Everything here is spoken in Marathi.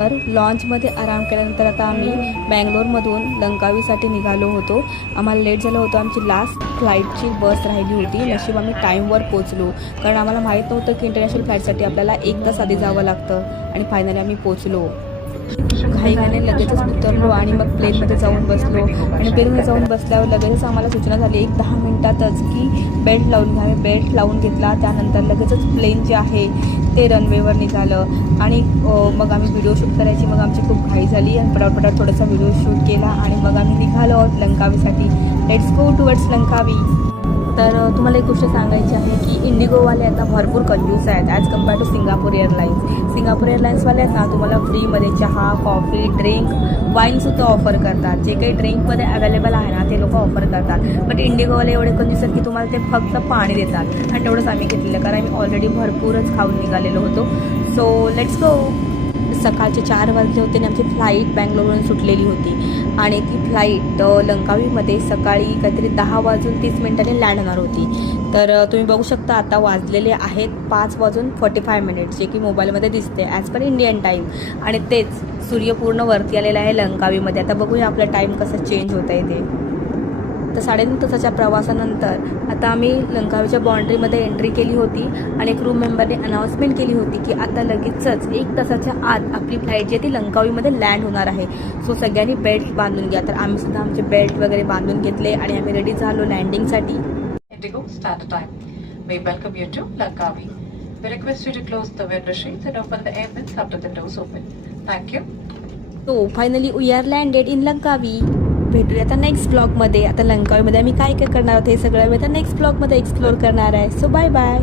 तर लॉन्चमध्ये आराम केल्यानंतर आता आम्ही बँगलोरमधून लंकावीसाठी निघालो होतो. आम्हाला लेट झालं होतं. आमची लास्ट फ्लाईटची बस राहिली होती. नशीब आम्ही टाईमवर पोचलो, कारण आम्हाला माहीत नव्हतं की इंटरनॅशनल फ्लाईटसाठी आपल्याला 1 तास आधी जावं लागतं. आणि फायनली आम्ही पोचलो. घाईघाईने लगेचच उतरलो आणि मग प्लेनमध्ये जाऊन बसलो. आणि प्लेनमध्ये जाऊन बसल्यावर लगेचच आम्हाला सूचना झाली 1-10 मिनिटातच की बेल्ट लावून घ्या. आम्ही बेल्ट लावून घेतला. त्यानंतर लगेचच प्लेन जे आहे ते रनवेवर निघालं. आणि मग आम्ही व्हिडिओ शूट करायची. मग आमची खूप घाई झाली आणि पटापट थोडासा व्हिडिओ शूट केला आणि मग आम्ही निघालो लंकावीसाठी. Let's go towards Langkawi. तर तुम्हाला एक गोष्ट सांगायची आहे की इंडिगोवाले आता भरपूर कंजूस आहेत as compared to Singapore Airlines. Singapore एअरलाईन्सवाले आहेत ना, तुम्हाला फ्रीमध्ये चहा, कॉफी, ड्रिंक, वाईनसुद्धा ऑफर करतात. जे काही ड्रिंकमध्ये अवेलेबल आहे ना ते लोक ऑफर करतात. बट इंडिगोवाले एवढे कंजूस आहेत की तुम्हाला ते फक्त पाणी देतात. आणि तेवढंच आम्ही घेतलेलं, कारण आम्ही ऑलरेडी भरपूरच खाऊन निघालेलो होतो. So let's go. सकाळचे 4 वाजले होते आणि आमची फ्लाईट बँगलोरवरून सुटलेली होती. आणि ती फ्लाईट लंकावीमध्ये सकाळी काहीतरी 10:30 लँड होणार होती. तर तुम्ही बघू शकता आता वाजलेले आहेत 5:45, जे की मोबाईलमध्ये दिसते ॲज पर इंडियन टाईम. आणि तेच सूर्य पूर्ण वरती आलेला आहे लंकावीमध्ये. आता बघूया आपला टाईम कसा चेंज होत आहे ते. तर 3.5 तासाच्या प्रवासानंतर आता आम्ही लंकावीच्या बाउंड्रीमध्ये एंट्री केली होती. आणि क्रू मेंबरने अनाऊन्समेंट केली होती की आता लगेचच 1 तासाच्या आत आपली फ्लाईट जी आहे ती लंकावीमध्ये लँड होणार आहे. सो सगळ्यांनी बेल्ट बांधून घ्या. तर आम्ही सुद्धा आमचे बेल्ट वगैरे बांधून घेतले आणि आम्ही रेडी झालो लँडिंगसाठी. Indigo standard time. We welcome you to Langkawi. We request you to close the window shades and open the air vents after the doors open. Thank you. So finally we are landed in Langkawi. भेटूया आता नेक्स्ट ब्लॉगमध्ये. आता लंकावीमध्ये आम्ही काय काय करणार आहोत हे सगळं मी आता नेक्स्ट ब्लॉगमध्ये एक्सप्लोर करणार आहे. So bye bye.